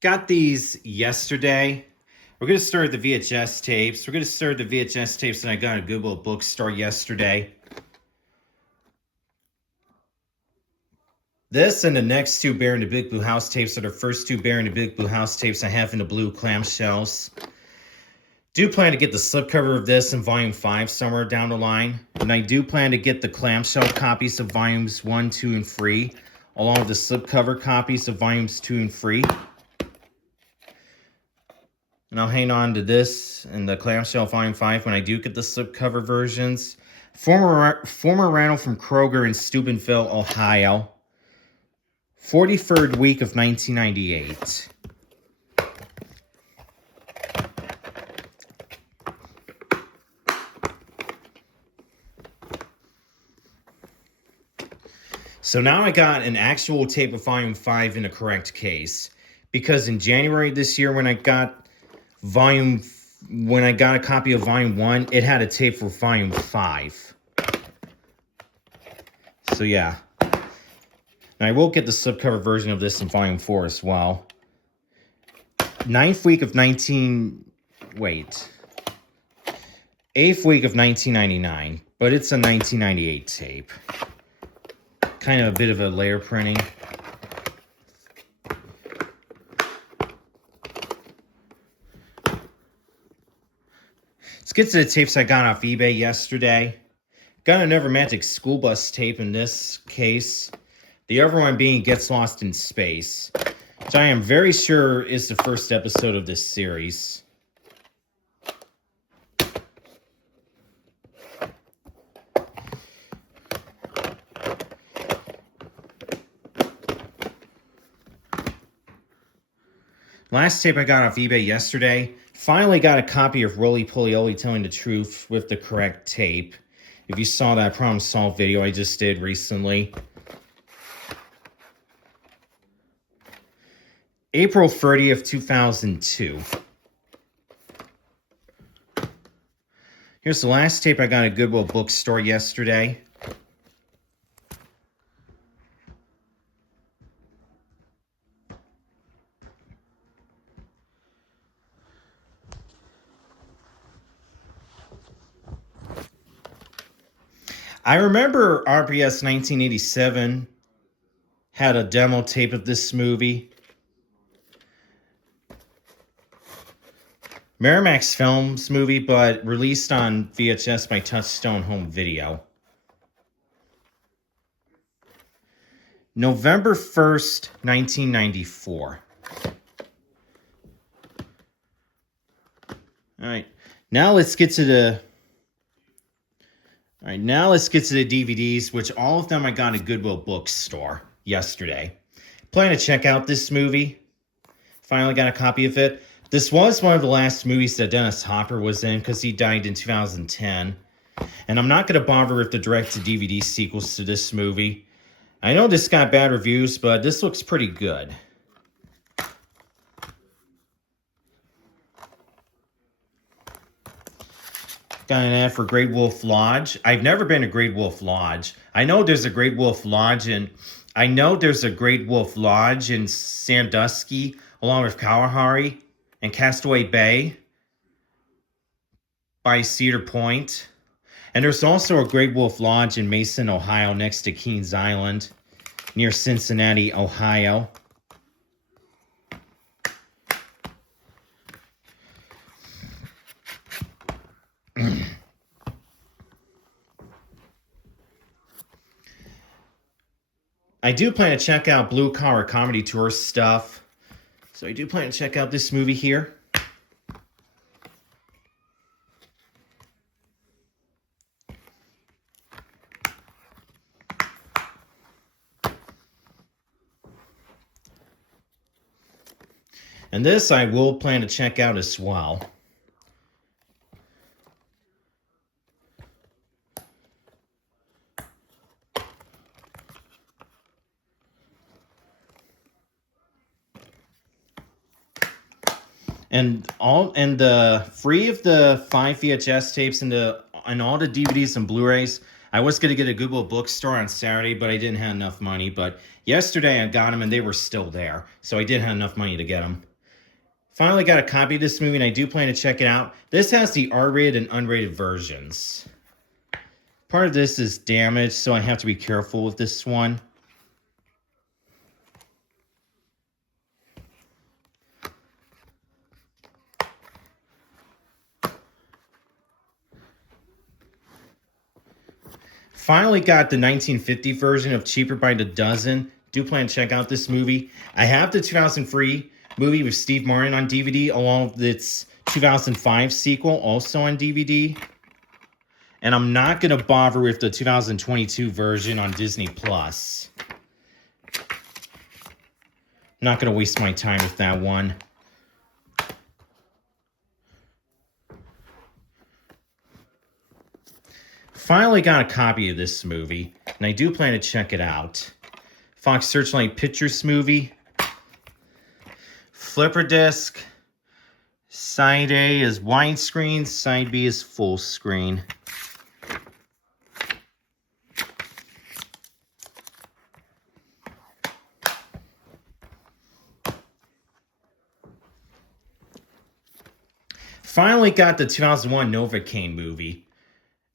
Got these yesterday. We're going to start the VHS tapes. We're going to start the VHS tapes that I got at Goodwill bookstore yesterday. This and the next two Bear in the Big Blue House tapes are the first two Bear in the Big Blue House tapes I have in the blue clamshells. Do plan to get the slipcover of this in Volume 5 somewhere down the line. And I do plan to get the clamshell copies of Volumes 1, 2, and 3, along with the slipcover copies of Volumes 2 and 3. And I'll hang on to this and the clamshell Volume 5 when I do get the slipcover versions. Former Randall from Kroger in Steubenville, Ohio. 43rd week of 1998. So now I got an actual tape of Volume 5 in the correct case. Because in January this year when I got a copy of Volume 1, it had a tape for Volume 5. So yeah. Now I will get the slipcover version of this in Volume 4 as well. 8th week of 1999, but it's a 1998 tape. Kind of a bit of a layer printing. Let's get to the tapes I got off eBay yesterday. Got a Nevermantic school bus tape in this case. The other one being Gets Lost in Space, which I am very sure is the first episode of this series. Last tape I got off eBay yesterday. Finally got a copy of Roly Poly Oly Telling the Truth with the correct tape. If you saw that problem solved video I just did recently. April 30th, 2002. Here's the last tape I got at Goodwill bookstore yesterday. I remember RPS 1987 had a demo tape of this movie. Miramax Films movie, but released on VHS by Touchstone Home Video. November 1st, 1994. Alright, now let's get to the DVDs, which all of them I got at Goodwill bookstore yesterday. Plan to check out this movie. Finally got a copy of it. This was one of the last movies that Dennis Hopper was in because he died in 2010. And I'm not going to bother with the direct-to-DVD sequels to this movie. I know this got bad reviews, but this looks pretty good. Got an ad for Great Wolf Lodge. I've never been to Great Wolf Lodge. I know there's a Great Wolf Lodge in Sandusky, along with Kalahari and Castaway Bay by Cedar Point. And there's also a Great Wolf Lodge in Mason, Ohio, next to Kings Island, near Cincinnati, Ohio. I do plan to check out Blue Collar Comedy Tour stuff. So I do plan to check out this movie here. And this I will plan to check out as well. And free of the 5 VHS tapes and all the DVDs and Blu-rays, I was going to get a Goodwill bookstore on Saturday, but I didn't have enough money. But yesterday I got them and they were still there. So I did have enough money to get them. Finally got a copy of this movie and I do plan to check it out. This has the R-rated and unrated versions. Part of this is damaged, so I have to be careful with this one. Finally got the 1950 version of Cheaper by the Dozen. Do plan to check out this movie. I have the 2003 movie with Steve Martin on DVD, along with its 2005 sequel also on DVD. And I'm not going to bother with the 2022 version on Disney Plus. Not going to waste my time with that one. Finally got a copy of this movie, and I do plan to check it out. Fox Searchlight Pictures movie. Flipper disc. Side A is widescreen, side B is full screen. Finally got the 2001 Novocaine movie.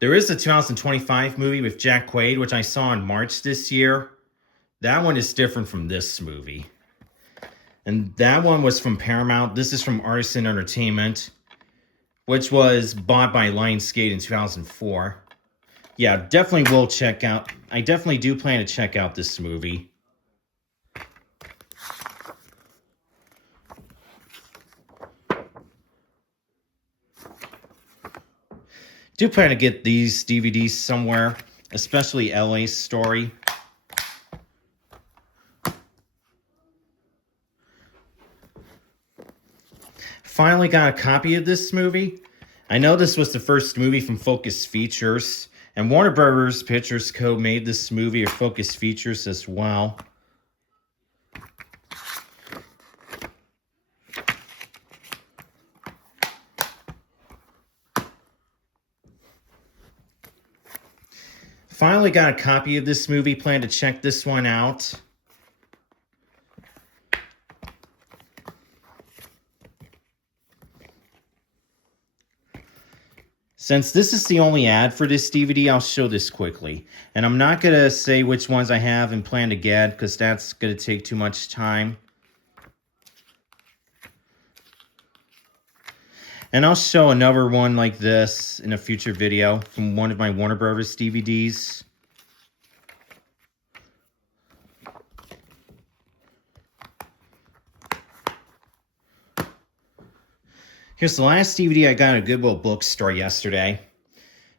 There is a 2025 movie with Jack Quaid, which I saw in March this year. That one is different from this movie. And that one was from Paramount. This is from Artisan Entertainment, which was bought by Lionsgate in 2004. Yeah, definitely will check out. I definitely do plan to check out this movie. Do plan to get these DVDs somewhere, especially LA's Story. Finally got a copy of this movie. I know this was the first movie from Focus Features, and Warner Brothers Pictures Co. made this movie, or Focus Features as well. Finally got a copy of this movie. Plan to check this one out. Since this is the only ad for this DVD, I'll show this quickly. And I'm not going to say which ones I have and plan to get, because that's going to take too much time. And I'll show another one like this in a future video from one of my Warner Brothers DVDs. Here's the last DVD I got at a Goodwill bookstore yesterday.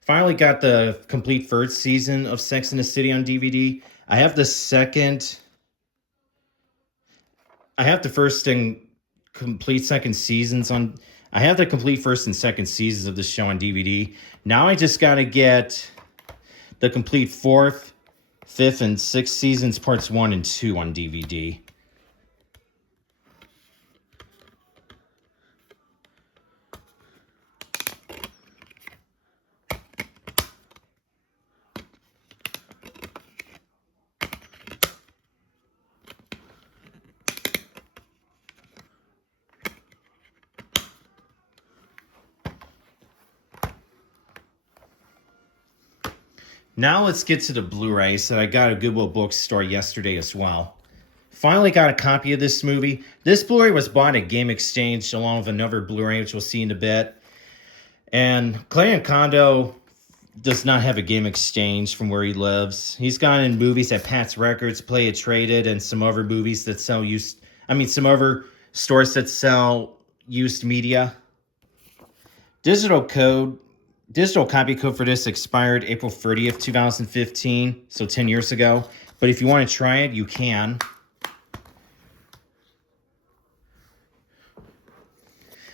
Finally got the complete first season of Sex and the City on DVD. I have the second... I have the first and complete second seasons on... I have the complete first and second seasons of this show on DVD. Now I just got to get the complete fourth, fifth, and sixth seasons, parts 1 and 2 on DVD. Now let's get to the Blu-rays that I got at Goodwill bookstore yesterday as well. Finally got a copy of this movie. This Blu-ray was bought at Game Exchange along with another Blu-ray, which we'll see in a bit. And Clay Kondo does not have a Game Exchange from where he lives. He's gone in movies at Pat's Records, Play It Traded, and some other movies that sell used... some other stores that sell used media. Digital copy code for this expired April 30th, 2015, so 10 years ago. But if you want to try it, you can.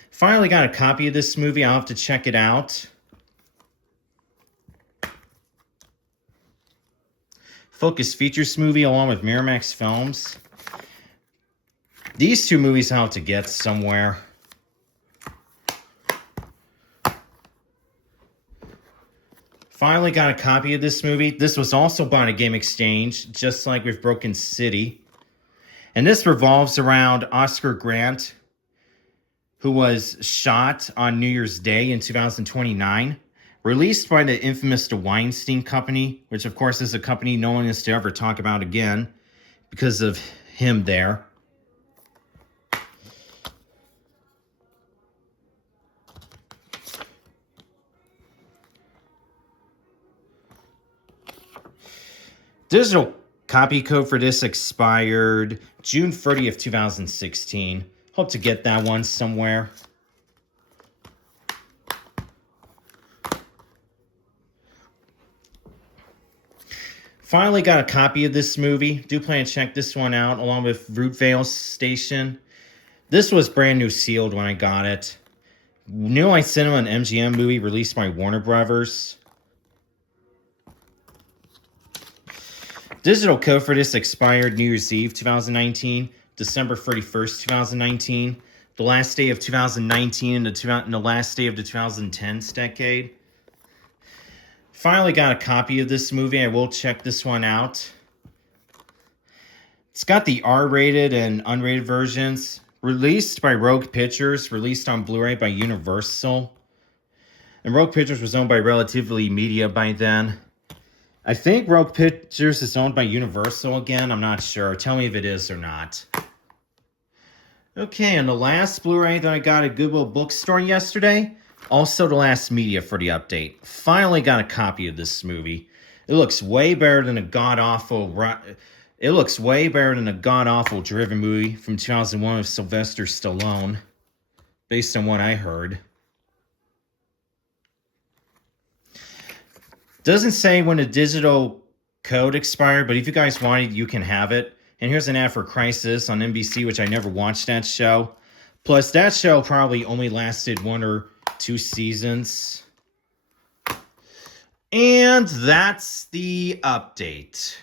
Finally got a copy of this movie. I'll have to check it out. Focus Features movie along with Miramax Films. These two movies I'll have to get somewhere. Finally got a copy of this movie. This was also bought at Game Exchange, just like with Broken City. And this revolves around Oscar Grant, who was shot on New Year's Day in 2029. Released by the infamous The Weinstein Company, which of course is a company no one is to ever talk about again because of him there. Digital copy code for this expired June 30th, 2016. Hope to get that one somewhere. Finally got a copy of this movie. Do plan to check this one out along with Fruitvale Station. This was brand new sealed when I got it. New Line Cinema, an MGM movie released by Warner Brothers. Digital code for this expired New Year's Eve 2019, December 31st, 2019. The last day of 2019 and the last day of the 2010s decade. Finally got a copy of this movie. I will check this one out. It's got the R-rated and unrated versions. Released by Rogue Pictures. Released on Blu-ray by Universal. And Rogue Pictures was owned by Relatively Media by then. I think Rogue Pictures is owned by Universal again. I'm not sure. Tell me if it is or not. Okay, and the last Blu-ray that I got at Goodwill Bookstore yesterday. Also the last media for the update. Finally got a copy of this movie. It looks way better than a god-awful Driven movie from 2001 with Sylvester Stallone. Based on what I heard. Doesn't say when the digital code expired, but if you guys want it, you can have it. And here's an ad for Crisis on NBC, which I never watched that show. Plus, that show probably only lasted 1 or 2 seasons. And that's the update.